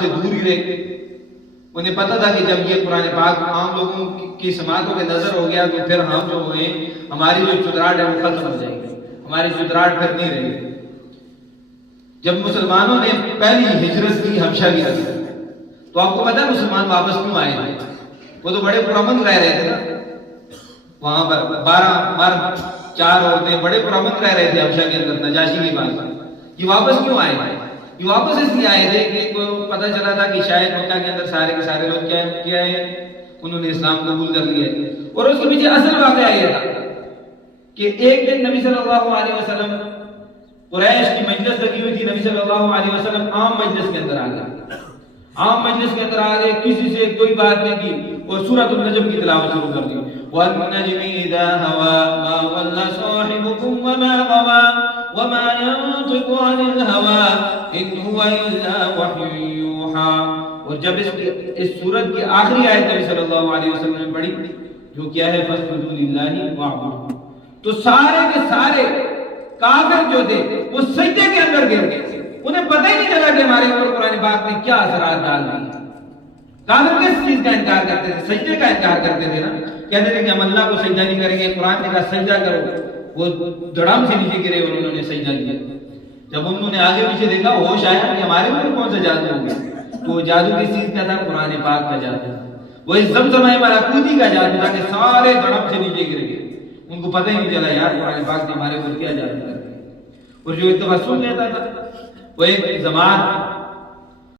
سے دور ہی رہے. انہیں پتہ تھا کہ جب یہ قرآن پاک عام لوگوں کی سماعتوں میں نظر ہو گیا تو پھر ہم جو ہوئے ہماری جو چدراہٹ ہے وہ ختم ہو جائے گی, ہماری چدراہٹ پھر نہیں رہے گی. جب مسلمانوں نے پہلی ہجرت کی حبشہ کی طرف, تو آپ کو پتہ ہے مسلمان واپس کیوں آئے تھے؟ وہ تو بڑے پرامن رہ رہے تھے نا وہاں پر, 12 مرد 4 عورتیں بڑے پرامن رہ رہے تھے حبشہ کے اندر نجاشی کے پاس. یہ واپس کیوں آئے تھے؟ یہ واپس اس لیے آئے تھے کہ ان کو پتہ چلا تھا کہ شاید مکہ کے اندر سارے کے سارے لوگ کیا ہے, انہوں نے اسلام قبول کر لیا. اور اس کے پیچھے اصل واقعہ یہ تھا کہ ایک دن نبی صلی اللہ علیہ وسلم, قریش کی مجلس لگی ہوئی تھی, نبی صلی اللہ علیہ وسلم عام مجلس کے اندر آ گئے, عام مجلس کے اندر آ گئے, کسی سے کوئی بات نہیں کی اور سورۃ النجم کی تلاوت شروع کر دی. وَالنَّجْمِ إِذَا هَوَىٰ مَا ضَلَّ صَاحِبُكُمْ وَمَا غَوَىٰ وَمَا يَنطِقُ عَنِ الْهَوَىٰ إِنْ هُوَ إِلَّا وَحْيٌ يُوحَىٰ. اور جب اس سورت کی آخری آیت نبی صلی اللہ علیہ وسلم نے پڑھی جو کیا ہے فَاسْجُدُوا لِلَّهِ وَاعْبُدُوا, تو سارے کے سارے کافر جو تھے وہ سجدے کے اندر گر گئے. انہیں پتہ ہی نہیں چلا کہ ہمارے اوپر قرآن پاک نے کیا اثرات ڈال دیے. کافر کس چیز کا انکار کرتے تھے؟ سجدے کا انکار کرتے تھے نا, کہتے تھے کہ ہم اللہ کو سجدہ نہیں کریں گے. قرآن نے کہا سجدہ کرو, وہ دڑام سے نیچے گرے اور انہوں نے سجدہ کیا. جب انہوں نے آگے پیچھے دیکھا ہوش آیا کہ ہمارے اوپر کون سا جادو ہو گیا, تو وہ جادو کس چیز کا تھا؟ قرآن پاک کا جادو. وہ اس زمزمہ ملکوتی کا جادو تھا کہ سارے دڑام سے نیچے گرے گئے. ان کو پتہ ہی نہیں چلا یار قرآن پاک نے ہمارے اوپر کیا جادو کر دیا. اور جو اتفاق سن لیتا تھا وہ ایک جماعت